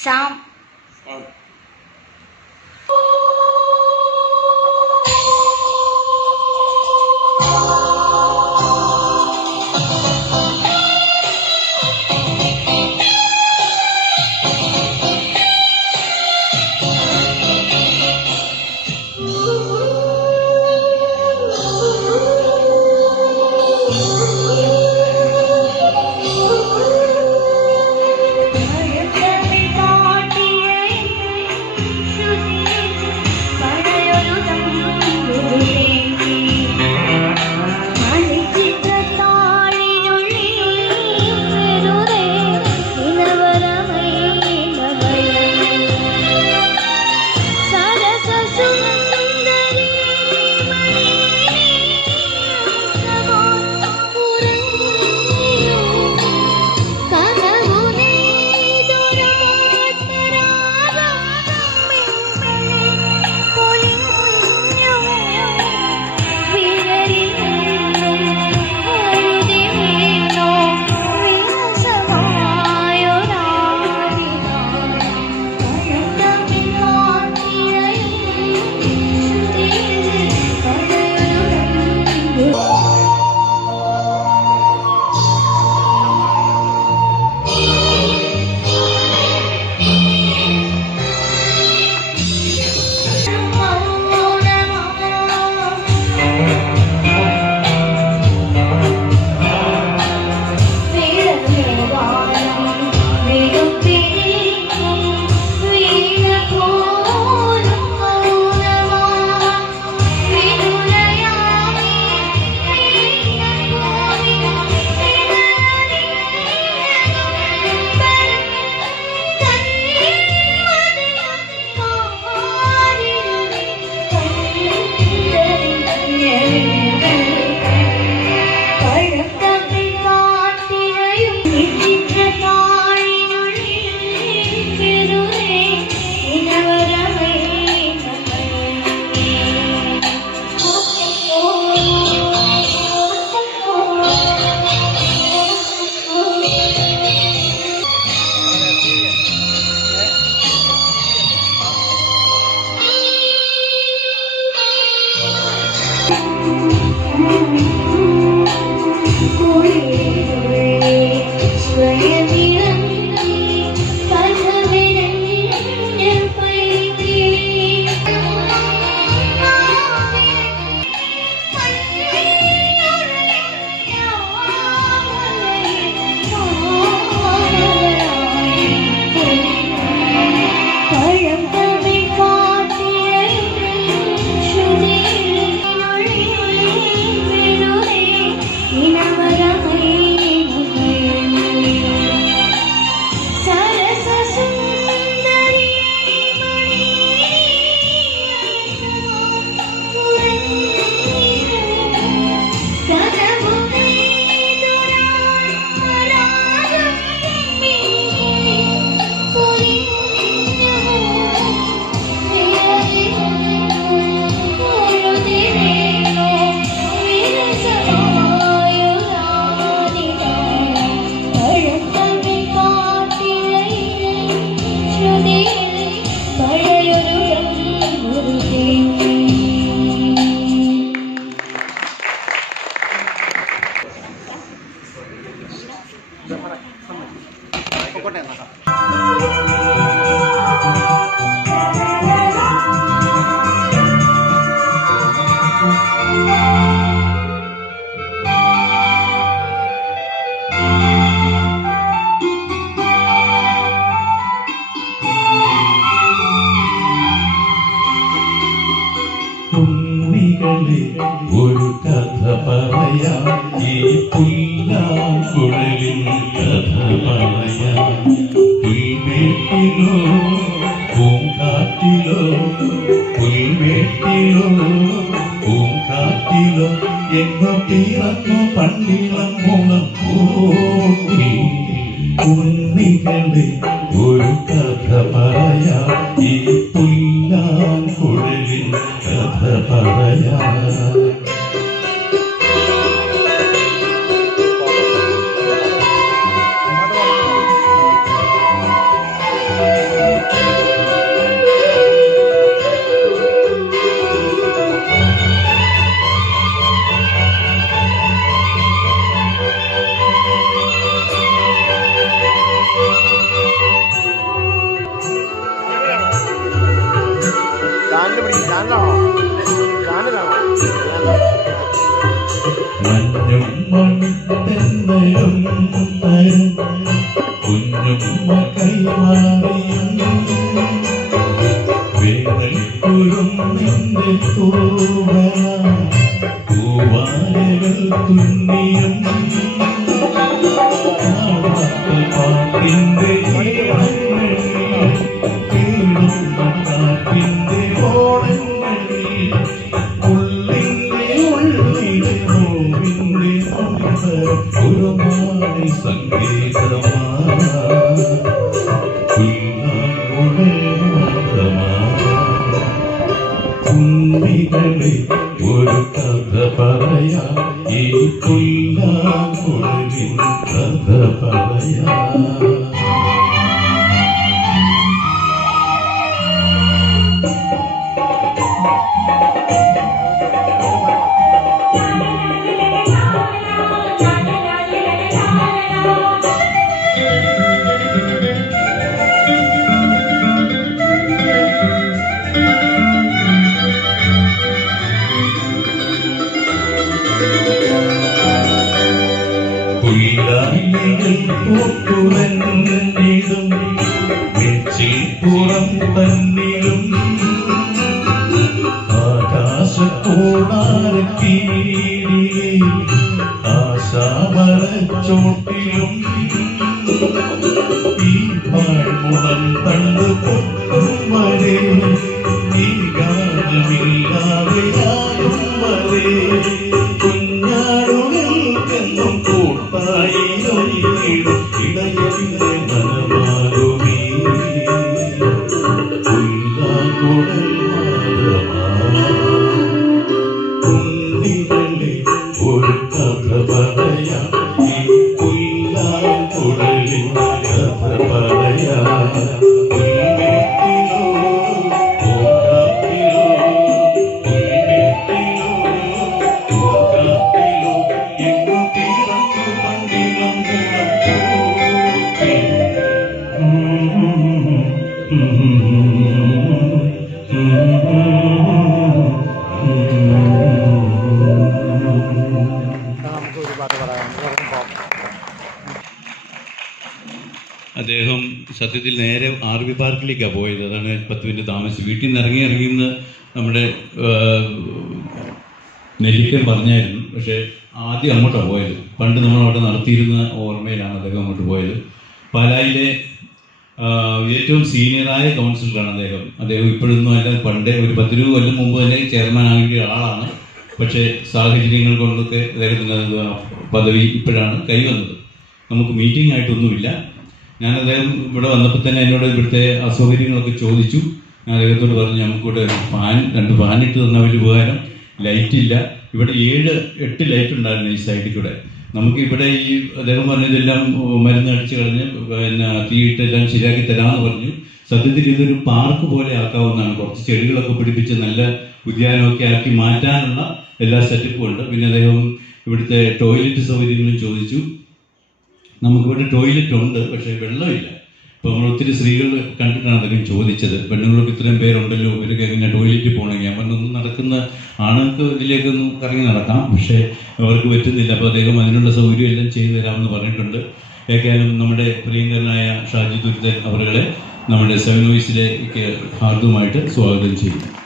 some പിറന്നു പണ്ടിളം മുളം പോയി ഉണ്ണികളെ ഒരു കഥ പറയാ. ഈ പുല്ലാങ്കുഴലിൻ കഥ പറയാം. തുന്നിയും ഈ പുല്ലാലികൾ സത്യത്തിൽ നേരെ ആർ വി പാർക്കിലേക്കാണ് പോയത്. അതാണ് പത്ത് മിനിറ്റ് താമസിച്ച് വീട്ടിൽ നിന്ന് ഇറങ്ങി ഇറങ്ങിയെന്ന് നമ്മുടെ നെല്ലിക്കൻ പറഞ്ഞായിരുന്നു. പക്ഷേ ആദ്യം അങ്ങോട്ടാണ് പോയത്. പണ്ട് നമ്മൾ അവിടെ നടത്തിയിരുന്ന ഓർമ്മയിലാണ് അദ്ദേഹം അങ്ങോട്ട് പോയത്. പാലായിലെ ഏറ്റവും സീനിയറായ കൗൺസിലറാണ് അദ്ദേഹം. അദ്ദേഹം ഇപ്പോഴൊന്നും അല്ല പണ്ടേ ഒരു പത്തിരുപത് കൊല്ലം മുമ്പ് തന്നെ ചെയർമാൻ ആകേണ്ട ആളാണ് പക്ഷേ സാഹചര്യങ്ങൾ കൊണ്ടൊക്കെ അദ്ദേഹത്തിന് പദവി ഇപ്പോഴാണ് കൈവന്നത്. നമുക്ക് മീറ്റിംഗ് ആയിട്ടൊന്നുമില്ല. ഞാൻ അദ്ദേഹം ഇവിടെ വന്നപ്പോൾ തന്നെ എന്നോട് ഇവിടുത്തെ അസൗകര്യങ്ങളൊക്കെ ചോദിച്ചു. ഞാൻ അദ്ദേഹത്തോട് പറഞ്ഞു നമുക്കിവിടെ ഫാൻ രണ്ട് ഫാൻ ഇട്ട് തന്ന വലിയ ഉപകാരം. ലൈറ്റ് ഇല്ല. ഇവിടെ ഏഴ് എട്ട് ലൈറ്റ് ഉണ്ടായിരുന്നു ഈ സൈഡിൽ കൂടെ. നമുക്ക് ഇവിടെ ഈ അദ്ദേഹം പറഞ്ഞതെല്ലാം മരുന്ന് അടിച്ച് കളഞ്ഞ് പിന്നെ തീയിട്ടെല്ലാം ശരിയാക്കി തരാമെന്ന് പറഞ്ഞു. സത്യത്തിൽ ഇതൊരു പാർക്ക് പോലെ ആക്കാവുന്നതാണ്. കുറച്ച് ചെടികളൊക്കെ പിടിപ്പിച്ച് നല്ല ഉദ്യാനമൊക്കെ ആക്കി മാറ്റാനുള്ള എല്ലാ സെറ്റപ്പും ഉണ്ട്. പിന്നെ അദ്ദേഹം ഇവിടുത്തെ ടോയ്ലറ്റ് സൗകര്യങ്ങളും ചോദിച്ചു. നമുക്കിവിടെ ടോയ്ലറ്റ് ഉണ്ട് പക്ഷേ വെള്ളമില്ല. ഇപ്പോൾ നമ്മൾ ഒത്തിരി സ്ത്രീകൾ കണ്ടിട്ടാണ് അദ്ദേഹം ചോദിച്ചത്. പെണ്ണുങ്ങൾക്ക് ഇത്രയും പേരുണ്ടല്ലോ ഇവരൊക്കെ എങ്ങനെ ടോയ്ലറ്റിൽ പോകണമെങ്കിൽ പറഞ്ഞൊന്നും നടക്കുന്ന ആണുങ്ങൾക്ക് ഇതിലേക്കൊന്നും കറങ്ങി നടക്കാം പക്ഷേ അവർക്ക് പറ്റുന്നില്ല. അപ്പോൾ അദ്ദേഹം അതിനുള്ള സൗകര്യം എല്ലാം ചെയ്തു തരാമെന്ന് പറഞ്ഞിട്ടുണ്ട്. ഏക്കാനും നമ്മുടെ പ്രിയങ്കരനായ ഷാജി ദുരിതൻ അവരുകളെ നമ്മുടെ സെവൻ വോയിസിലേക്ക് ഹാർദവുമായിട്ട് സ്വാഗതം ചെയ്യും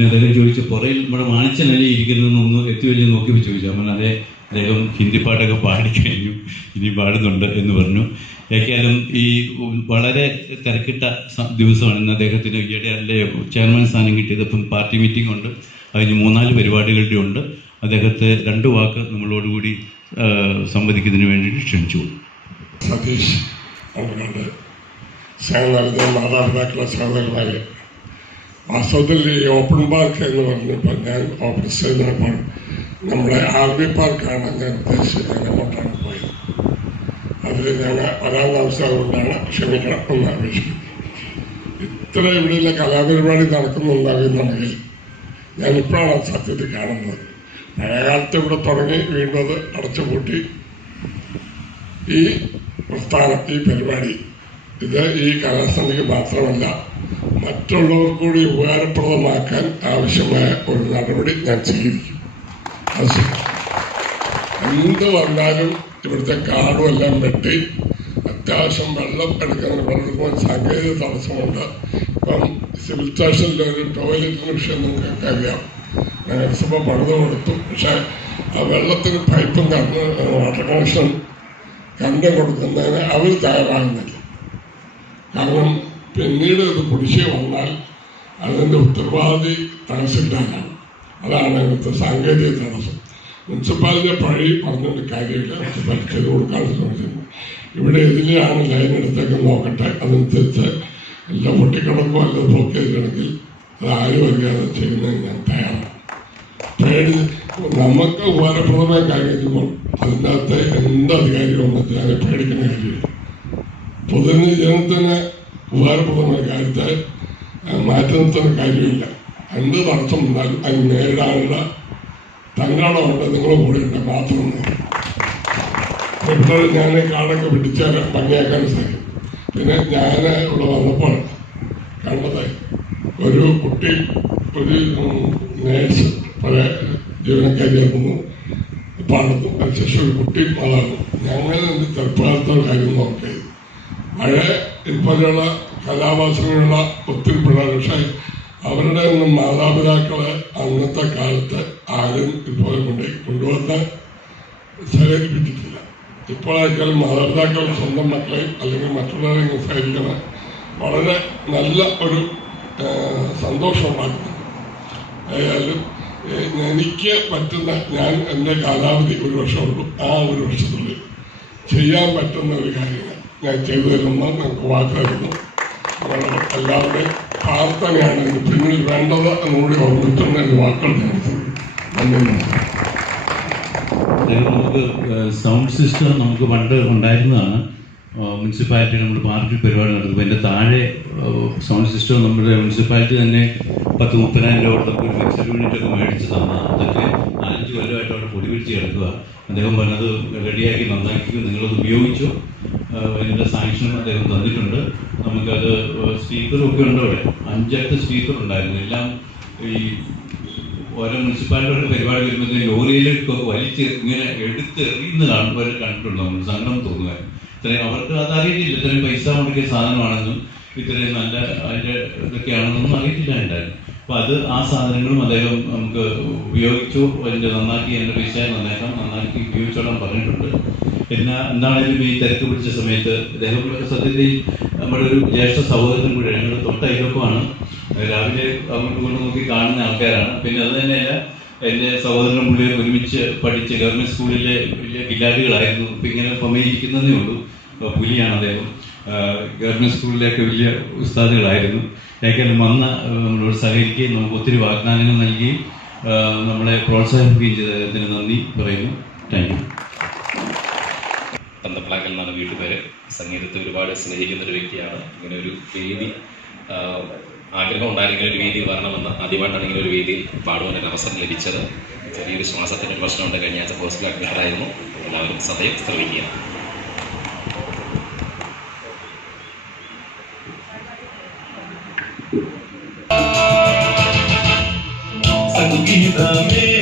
പിന്നെ അദ്ദേഹം ചോദിച്ചു പുറയിൽ നമ്മുടെ വാണിച്ചനല്ലേ ഇരിക്കുന്നതെന്നൊന്ന് എത്തി വലിയ നോക്കി ചോദിച്ചു. അമ്മ അതെ അദ്ദേഹം ഹിന്ദി പാട്ടൊക്കെ പാടിക്കഴിഞ്ഞു ഇനി പാടുന്നുണ്ട് എന്ന് പറഞ്ഞു. ഏക്കാലും ഈ വളരെ തിരക്കിട്ട ദിവസമാണ് ഇന്ന് അദ്ദേഹത്തിന് ഈയിടെ അല്ലേ ചെയർമാൻ സ്ഥാനം കിട്ടിയത്. ഇപ്പം പാർട്ടി മീറ്റിംഗ് ഉണ്ട്. അതിന് മൂന്നാൽ പരിപാടികളുടെ ഉണ്ട്. അദ്ദേഹത്തെ രണ്ട് വാക്ക് നമ്മളോടുകൂടി സംവദിക്കുന്നതിന് വേണ്ടിയിട്ട് ക്ഷണിച്ചു. സതീഷ് മാതാപിതാക്കളെ സഹോദരന്മാരെ വാസ്തവത്തിൽ ഈ ഓപ്പൺ പാർക്ക് എന്ന് പറഞ്ഞപ്പോൾ ഞാൻ ഓഫീസ് ചെയ്തപ്പോൾ നമ്മുടെ ആർ ബി പാർക്കാണ് ഞാൻ ഉദ്ദേശിച്ചത്. ഞാൻ അങ്ങോട്ടാണ് പോയത്. അതിൽ ഞങ്ങൾ വരാൻ താമസിച്ചതുകൊണ്ടാണ് ക്ഷമിക്കണം. എന്ന് അപേക്ഷിക്കുന്നത് ഇത്ര ഇവിടെയുള്ള കലാപരിപാടി നടക്കുന്നുണ്ടാകുന്നുണ്ടെങ്കിൽ ഞാനിപ്പോഴാണ് സത്യത്തിൽ കാണുന്നത്. പഴയകാലത്ത് ഇവിടെ തുടങ്ങി വീണ്ടും അത് അടച്ചുപൂട്ടി. ഈ പ്രസ്ഥാനം ഈ പരിപാടി ഇത് ഈ കലാസമിതിക്ക് മാത്രമല്ല മറ്റുള്ളവർ കൂടി ഉപകാരപ്രദമാക്കാൻ ആവശ്യമായ ഒരു നടപടി ഞാൻ സ്വീകരിക്കും. എന്ത് വന്നാലും ഇവിടുത്തെ കാടും എല്ലാം വെട്ടി അത്യാവശ്യം വെള്ളം എടുക്കുന്ന വെള്ളം സാങ്കേതിക തടസ്സമുണ്ട്. ഇപ്പം സിവിൽ സ്റ്റേഷനിലെ ഒരു ടോയ്ലറ്റിന് വിഷയം നിങ്ങൾക്ക് അറിയാം നഗരസഭ പണിത് കൊടുത്തു. പക്ഷേ ആ വെള്ളത്തിന് പൈപ്പും കറണ്ട് വാട്ടർ കണക്ഷൻ കണ്ടു കൊടുക്കുന്നതിന് അവർ തയ്യാറാകുന്നില്ല. കാരണം പിന്നീട് ഒരു കുടിശ്ശിക വന്നാൽ അതിന്റെ ഉത്തരവാദി തഹസിൽദാരാണ്. അതാണ് അതിനകത്തെ സാങ്കേതിക തടസ്സം. മുനിസിപ്പാലിറ്റിയെ പഴി പറഞ്ഞിട്ട് കാര്യമില്ല. മുനിസിപ്പാലിറ്റി ചെയ്ത് കൊടുക്കാൻ ശ്രമിക്കുന്നു. ഇവിടെ എതിലെയാണ് ലൈൻ എടുത്തൊക്കെ നോക്കട്ടെ. അതനുസരിച്ച് എല്ലാം പൊട്ടിക്കിടക്കോ അല്ല ബ്ലോക്ക് ചെയ്തിട്ടുണ്ടെങ്കിൽ അത് ആരും അറിയാതെ ചെയ്യുന്നതിന് ഞാൻ തയ്യാറാണ്. പേടി. നമുക്ക് ഉപകാരപ്രദമായ കാര്യം ചെയ്യുമ്പോൾ അതിന്റെ അകത്ത് എന്ത് അധികാരികളും അതിനെ പേടിക്കുന്ന കാര്യമില്ല. പൊതുജനത്തിന് ഉപകാരപ്രദമായ കാര്യത്തെ മാറ്റി നിർത്തുന്ന കാര്യമില്ല. എന്ത് തടസ്സം ഉണ്ടായി അത് നേരിടാനുള്ള തങ്കാളം ഉണ്ട് നിങ്ങളെ കൂടെ ഉണ്ട് ബാത്റൂമിൽ ഇപ്പോൾ ഞാൻ കാടൊക്കെ പിടിച്ചാൽ ഭംഗിയാക്കാൻ സാധിക്കും. പിന്നെ ഞാൻ ഇവിടെ വന്നപ്പോൾ കണ്ടത് ഒരു കുട്ടി ഒരു നേഴ്സ് പല ജീവനക്കാരിയായിരുന്നു പാടുന്നു അതിനുശേഷം ഒരു കുട്ടി മാതാവും ഞങ്ങൾ ചെറുപ്പകാലത്തെ കാര്യം നോക്കിയത് മഴ ഇതുപോലെയുള്ള കലാവാസികളുള്ള ഒത്തിരി പിള്ളേർ പക്ഷേ അവരുടെ ഒന്നും മാതാപിതാക്കളെ അന്നത്തെ കാലത്ത് ആരും ഇതുപോലെ കൊണ്ട് കൊണ്ടുവന്ന് സഹകരിപ്പിച്ചിട്ടില്ല ഇപ്പോഴായിരിക്കും മാതാപിതാക്കൾ സ്വന്തം മക്കളെയും അല്ലെങ്കിൽ മറ്റുള്ളവരെയും സഹകരിക്കണം വളരെ നല്ല ഒരു സന്തോഷമാണ് ആയാലും എനിക്ക് പറ്റുന്ന ഞാൻ എന്റെ കാലാവധി ഒരു വർഷമുള്ളൂ ആ ഒരു വർഷത്തുള്ളിൽ ചെയ്യാൻ പറ്റുന്ന ഒരു ഞാൻ ചെയ്തു തരുന്ന നിങ്ങൾക്ക് വാക്ക് തരുന്നു പ്രാർത്ഥനയാണ് പിന്നിൽ വേണ്ടത് എന്നുകൂടി ഓർമ്മിച്ചുകൊണ്ട് എന്റെ വാക്കുകൾ നമുക്ക് സൗണ്ട് സിസ്റ്റം നമുക്ക് പണ്ട് ഉണ്ടായിരുന്നതാണ്. മുനിസിപ്പാലിറ്റി നമ്മൾ പാർക്കിൽ പരിപാടി നടത്തുമ്പോൾ എന്റെ താഴെ സൗണ്ട് സിസ്റ്റം നമ്മുടെ മുനിസിപ്പാലിറ്റി തന്നെ പത്ത് മുപ്പതിനായിരം രൂപ കൊടുത്ത് ഒരു മിക്സർ യൂണിറ്റ് ഒക്കെ മേടിച്ച് തന്നതാണ്. അതൊക്കെ നാലഞ്ച് കൊല്ലമായിട്ട് അവിടെ പൊടിപിടിച്ച് കിടക്കുക അദ്ദേഹം പറഞ്ഞത് റെഡിയാക്കി നന്നാക്കി നിങ്ങളത് ഉപയോഗിച്ചു. അതിന്റെ സാങ്ഷനും അദ്ദേഹം തന്നിട്ടുണ്ട്. നമുക്കത് സ്പീക്കറും ഒക്കെ ഉണ്ട് അവിടെ? അഞ്ചെട്ട് സ്പീക്കർ ഉണ്ടായിരുന്നു. എല്ലാം ഈ ഓരോ മുനിസിപ്പാലിറ്റിയുടെ പരിപാടി വരുമ്പോൾ ലോറിയിലേക്ക് വലിച്ച് ഇങ്ങനെ എടുത്ത് എറിയുന്ന കാണുമ്പോൾ കണ്ടിട്ടുണ്ട് നമ്മൾ സങ്കടം തോന്നുക ഇത്രയും അവർക്ക് അത് അറിയില്ല ഇത്രയും പൈസ മുടക്കിയ സാധനമാണെന്നും ഇത്രയും നല്ല അതിന്റെ ഇതൊക്കെയാണെന്നൊന്നും അറിയില്ല ഉണ്ടായിരുന്നു അത് ആ സാധനങ്ങളും അദ്ദേഹം നമുക്ക് ഉപയോഗിച്ചു. അതിന്റെ നന്നാക്കി എന്റെ വിഷയം നന്നാക്കാം നന്നാക്കി ഉപയോഗിച്ചോളാൻ പറഞ്ഞിട്ടുണ്ട്. എന്നാ എന്താണെങ്കിലും ഈ തിരക്ക് പിടിച്ച സമയത്ത് അദ്ദേഹം സത്യത്തിൽ നമ്മുടെ ഒരു ജ്യേഷ്ഠ സഹോദരൻ കൂടെ ഞങ്ങൾ തൊട്ടയിലൊക്കെയാണ് രാവിലെ അങ്ങോട്ട് കൊണ്ട് നോക്കി കാണുന്ന ആൾക്കാരാണ്. പിന്നെ അത് തന്നെയല്ല എന്റെ സഹോദരനും പുള്ളിയും ഒരുമിച്ച് പഠിച്ച് ഗവൺമെന്റ് സ്കൂളിലെ വലിയ കില്ലാടികളായിരുന്നു. ഇപ്പം ഇങ്ങനെ പ്രമേയിക്കുന്നതേ ഉള്ളൂ. പുലിയാണ് അദ്ദേഹം. ഗവൺമെന്റ് സ്കൂളിലേക്ക് വലിയ ഉസ്താദുകളായിരുന്നു. ഏക്കാലും വന്ന് നമ്മളോട് സഹകരിക്കുകയും നമുക്ക് ഒത്തിരി വാഗ്ദാനങ്ങൾ നൽകുകയും നമ്മളെ പ്രോത്സാഹിപ്പിക്കുകയും ചെയ്ത അദ്ദേഹത്തിന് നന്ദി പറയുന്നു. താങ്ക് യു തന്തപ്ലാക്കൽ എന്നാണ് വീട്ടുപേര്. സംഗീതത്തെ ഒരുപാട് സ്നേഹിക്കുന്ന ഒരു വ്യക്തിയാണ്. ഇങ്ങനെ ഒരു വേദി ആഗ്രഹം ഉണ്ടായിരുന്ന ഒരു വേദി വരണമെന്ന് ആദ്യമായിട്ടാണ് ഇങ്ങനെ ഒരു വേദിയിൽ പാടുവാൻ ഒരു അവസരം ലഭിച്ചത്. ചെറിയൊരു ശ്വാസത്തിന് പ്രശ്നം പ്രശ്നമുണ്ട്. കഴിഞ്ഞ ആഴ്ച ഹോസ്പിറ്റൽ അഡ്മിറ്റഡായിരുന്നു എല്ലാവരും സദയം ശ്രമിക്കുക Sangue mesmo.